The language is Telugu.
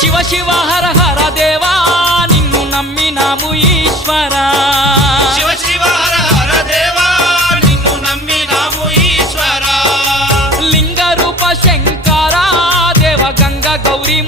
శివ శివ హర హర దేవా నిన్ను నమ్మినాము ఈశ్వరా శివ శివ హర హర దేవా నిన్ను నమ్మినాము ఈశ్వరా లింగ రూప శంకరా దేవ గంగ గౌరీ